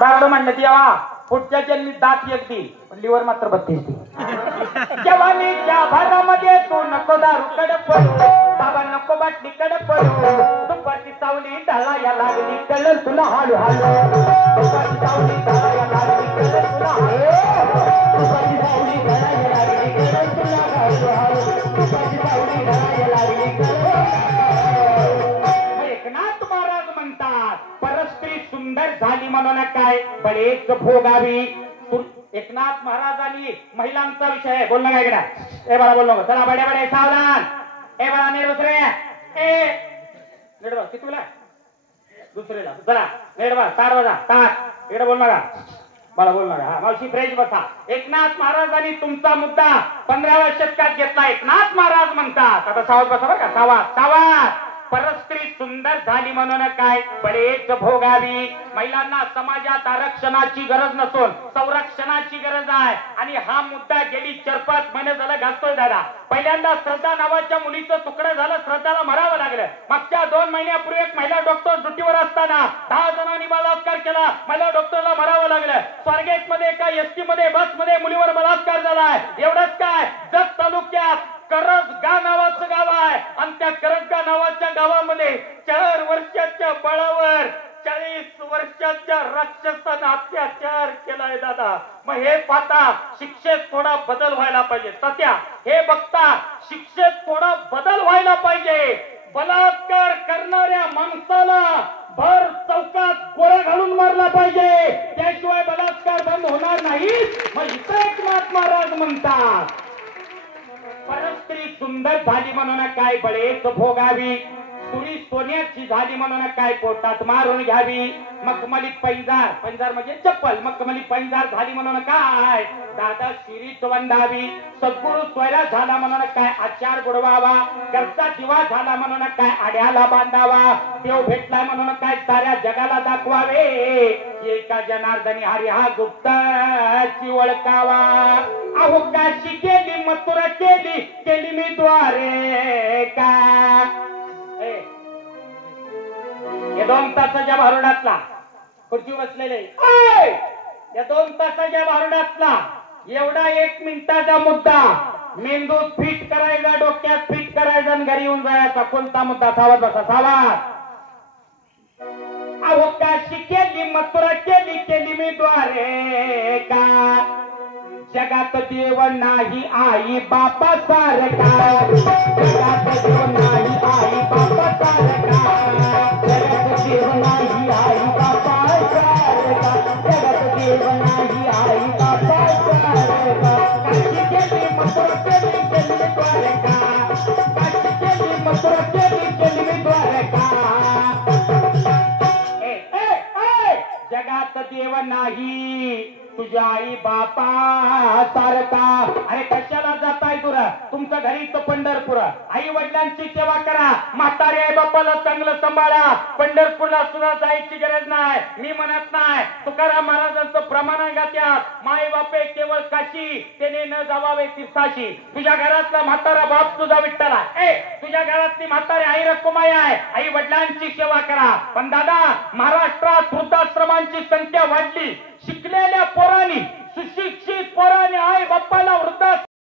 बारडो म्हणलं देवा पुढच्या जन्मी दात एक दी पण लिव्हर मात्र 32 दी. जवानीच्या भरामध्ये तू नको दारूकडे पडू बाबा नको बाटलीकडे पडू दुपारची सावली ढालाया लागली कळलं तुला हालू हालू दुपारची सावली ढालाया लागली कळलं तुला हालू दुपारची सावली ढालाया लागली कळलं तुला हालू हालू दुपारची सावली ढालाया लागली एकनाथ महाराज म्हणतात परस्त्री सुंदर झाली म्हणून काय बळेच भोगावी. एकनाथ महाराजांनी महिलांचा विषय बोलणं काय करा ए बाळा बोल नको चला बडे बडे सावधान ए बाळा नीट बस रे ए नीट बस किती बोला दुसरेला चला नीट बस तार वाजा तार इकडे बोल नका बाळा बोल नका हा मावशी फ्रेश बसा. एकनाथ महाराजांनी तुमचा मुद्दा 15व्या शतकात घेतला. एकनाथ महाराज म्हणतात आता सावध बसा बरं का सावध सावध परस्त्री सुंदर झाली म्हणून काय बळेच भोगावी. महिलांना समाजात आरक्षणाची गरज नसून संरक्षणाची गरज आहे आणि हा मुद्दा गेली 4-5 महिने झाला घासतोय दादा. पहिल्यांदा श्रद्धा नावाच्या मुलीचं तुकडं झालं श्रद्धाला मरावं लागलं. मागच्या 2 महिन्यापूर्वी एक महिला डॉक्टर ड्युटीवर असताना 10 जणांनी बलात्कार केला. महिला डॉक्टरला मरावं लागलं. स्वारगेट मध्ये एका एसटी मध्ये बस मध्ये मुलीवर बलात्कार झालाय. एवढंच काय जत तालुक्यात करजगा नावाचं गाव आहे आणि त्या करजगा नावाच्या गावामध्ये 4 वर्षाच्या बाळावर 40 वर्षाच्या राक्षसाने अत्याचार केलाय दादा. मग हे पाहता शिक्षेत थोडा बदल व्हायला पाहिजे. सत्या हे बघता शिक्षेत थोडा बदल व्हायला पाहिजे. बलात्कार करणाऱ्या माणसाला भर चौकात गोळ्या घालून मारला पाहिजे त्याशिवाय बलात्कार बंद होणार नाही. मग इथं एकनाथ महाराज म्हणतात परस्त्री सुंदर झाली म्हणून काय बळेच भोगावी. सुरी सोन्याची झाली म्हणून काय पोटात मारून घ्यावी. मखमली पैंजार पैंजार म्हणजे चप्पल मखमली पैंजार झाली म्हणून काय दादा शिरीच वंदावी. सद्गुरु स्वैरा झाला म्हणून काय आचार बुडवावा. घरचा दिवा झाला म्हणून काय आड्याला बांधावा. देव भेटला म्हणून काय साऱ्या जगाला दाखवावे. एका जनार्दनी हरी हा गुप्ताची ओळखावा. अहो काशी केली मथुरा केली केली मी द्वारे का. या 2 तासाच्या भारुडातला खुर्ची बसलेले या 2 तासाच्या भारुडातला एवढा 1 मिनिटाचा मुद्दा मेंदूत फिट करायचा डोक्यात फिट करायचा आणि घरी येऊन जायचा. कोणता मुद्दा सावध बसा सावध. अहो काशी केली मथुरा केली केली मी द्वारे का. जगात देव नाही आई बापा सारखा. जगात देव नाही आई बापा सारखा. जगात देव नाही आई बापा सारखा. जगात देव नाही आई बापा सारखा. काशी केली मथुरा केली केली द्वारका. काशी केली मथुरा केली केली मी द्वारका. जगात देव नाही तुझ्या आई बापा सारखा. अरे कशाला जाताय दूर तुमचं घरीच पंढरपूर. आई वडिलांची सेवा करा. म्हातारे आई बापाला चांगलं सांभाळा. पंढरपूरला सुद्धा जायची गरज नाही. मी म्हणत नाही तुकाराम महाराजांचं प्रमाण आहे का त्यात माय बापे केवळ काशी त्याने न जावावे तीर्थाशी. तुझ्या घरातला म्हातारा बाप तुझा विठ्ठला तुझ्या घरातली म्हातारी आई रकुमाई आहे. आई वडिलांची सेवा करा. पण दादा महाराष्ट्रात वृद्धाश्रमांची संख्या वाढली. शिकलेल्या पोरांनी सुशिक्षित पोरांनी आई बाप्पाला वृद्धाश्रम